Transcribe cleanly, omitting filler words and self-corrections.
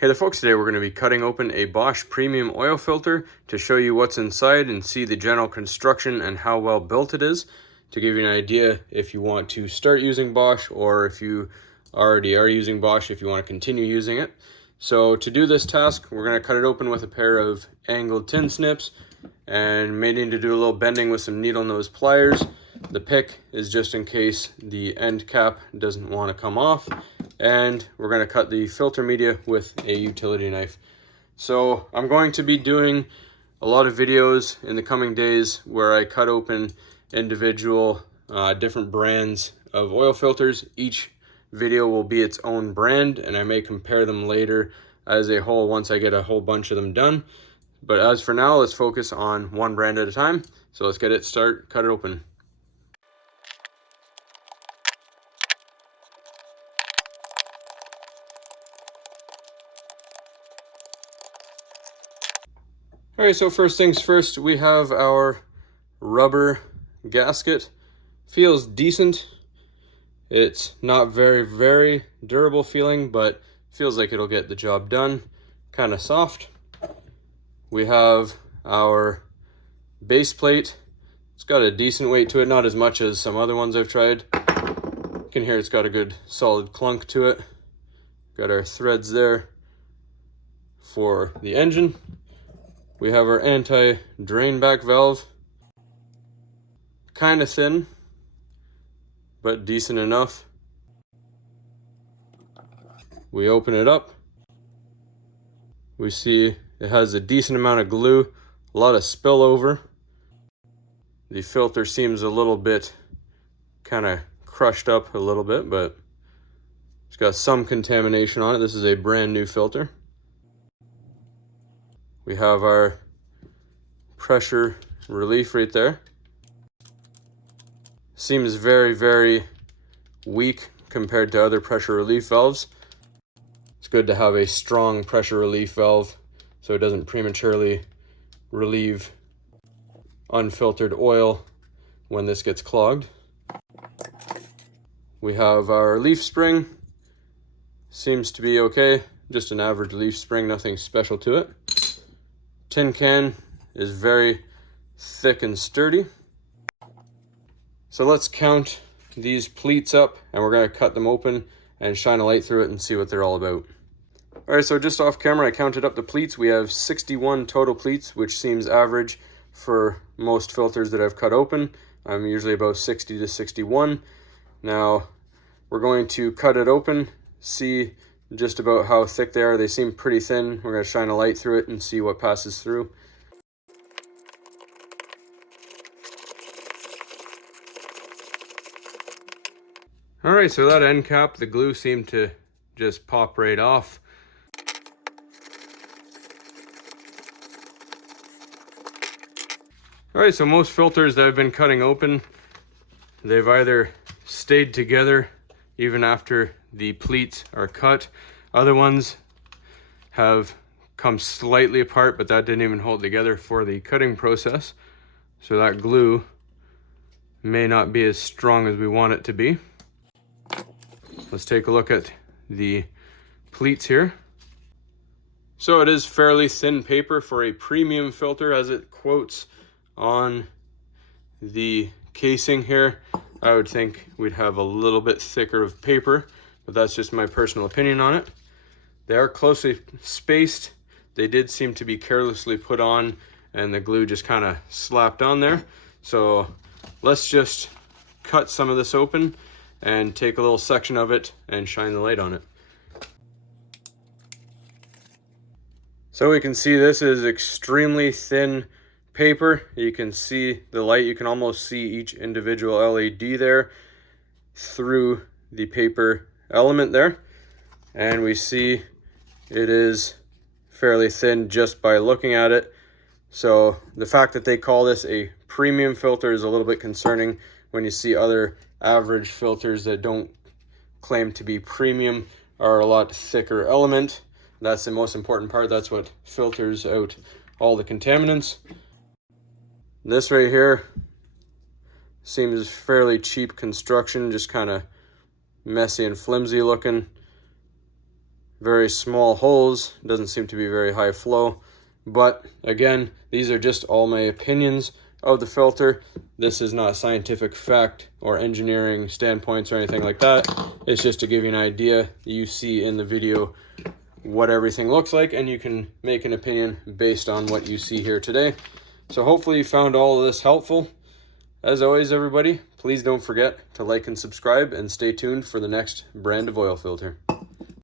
Hey there folks, today we're going to be cutting open a Bosch premium oil filter to show you what's inside and see the general construction and how well built it is, to give you an idea if you want to start using Bosch or if you already are using Bosch, if you want to continue using it. So to do this task, we're going to cut it open with a pair of angled tin snips and may need to do a little bending with some needle nose pliers. The pick is just in case the end cap doesn't want to come off. And we're going to cut the filter media with a utility knife. So I'm going to be doing a lot of videos in the coming days where I cut open individual different brands of oil filters. Each video will be its own brand, and I may compare them later as a whole once I get a whole bunch of them done. But as for now, let's focus on one brand at a time. So let's cut it open. All right, so first things first, we have our rubber gasket. Feels decent. It's not very durable feeling, but feels like it'll get the job done. Kind of soft. We have our base plate. It's got a decent weight to it, not as much as some other ones I've tried. You can hear it's got a good solid clunk to it. Got our threads there for the engine. We have our anti-drain back valve. Kind of thin, but decent enough. We open it up. We see it has a decent amount of glue, a lot of spillover. The filter seems a little bit kind of crushed up a little bit, but it's got some contamination on it. This is a brand new filter. We have our pressure relief right there. Seems very weak compared to other pressure relief valves. It's good to have a strong pressure relief valve so it doesn't prematurely relieve unfiltered oil when this gets clogged. We have our leaf spring. Seems to be okay, just an average leaf spring, nothing special to it. Tin can is very thick and sturdy. So let's count these pleats up, and we're going to cut them open and shine a light through it and see what they're all about. All right, so just off camera, I counted up the pleats. We have 61 total pleats, which seems average for most filters that I've cut open. I'm usually about 60 to 61. Now, we're going to cut it open, see just about how thick they are. They seem pretty thin. We're going to shine a light through it and see what passes through. All right, so that end cap, the glue seemed to just pop right off. All right, so most filters that I've been cutting open, they've either stayed together even after the pleats are cut. Other ones have come slightly apart, but that didn't even hold together for the cutting process. So that glue may not be as strong as we want it to be. Let's take a look at the pleats here. So it is fairly thin paper for a premium filter, as it quotes on the casing here. I would think we'd have a little bit thicker of paper, but that's just my personal opinion on it. They are closely spaced. They did seem to be carelessly put on, and the glue just kind of slapped on there. So let's just cut some of this open and take a little section of it and shine the light on it. So we can see this is extremely thin paper. You can see the light. You can almost see each individual LED there through the paper element there. And we see it is fairly thin just by looking at it. So the fact that they call this a premium filter is a little bit concerning when you see other average filters that don't claim to be premium are a lot thicker element. That's the most important part. That's what filters out all the contaminants. This right here seems fairly cheap construction, just kind of messy and flimsy looking. very small holes. Doesn't seem to be very high flow. But again, these are just all my opinions of the filter. This is not scientific fact or engineering standpoints or anything like that. It's just to give you an idea. You see in the video what everything looks like, and you can make an opinion based on what you see here today. So hopefully you found all of this helpful. As always, everybody, please don't forget to like and subscribe, and stay tuned for the next brand of oil filter.